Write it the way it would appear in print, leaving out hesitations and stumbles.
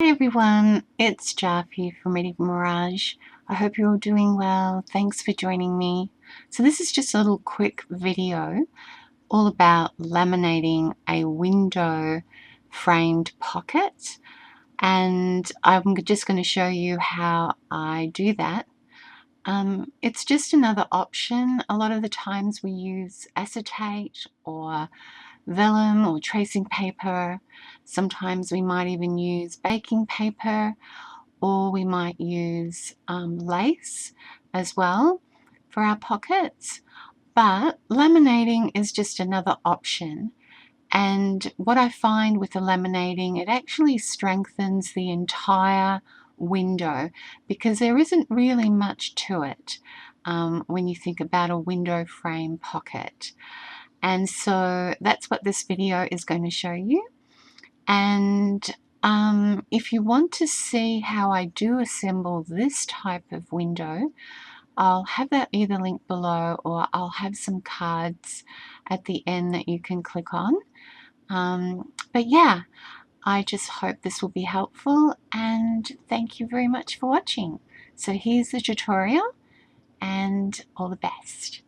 Hey everyone, it's Jaffe from Medieval Mirage. I hope you're all doing well. Thanks for joining me. So this is just a little quick video all about laminating a window framed pocket, and I'm just going to show you how I do that. It's just another option. A lot of the times we use acetate or vellum or tracing paper. Sometimes we might even use baking paper, or we might use lace as well for our pockets. But laminating is just another option. And what I find with the laminating, it actually strengthens the entire window because there isn't really much to it when you think about a window frame pocket. And so that's what this video is going to show you. And if you want to see how I do assemble this type of window, I'll have that either linked below, or I'll have some cards at the end that you can click on. But yeah, I just hope this will be helpful, and thank you very much for watching. So here's the tutorial, and all the best.